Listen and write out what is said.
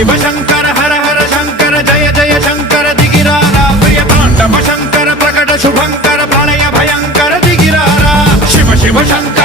शिव शंकर हर हर शंकर जय जय शंकर दिगिरारा प्रिय तांडव शंकर प्रकट शुभंकर प्रलय भयंकर दिगिरारा शिव शिव शंकर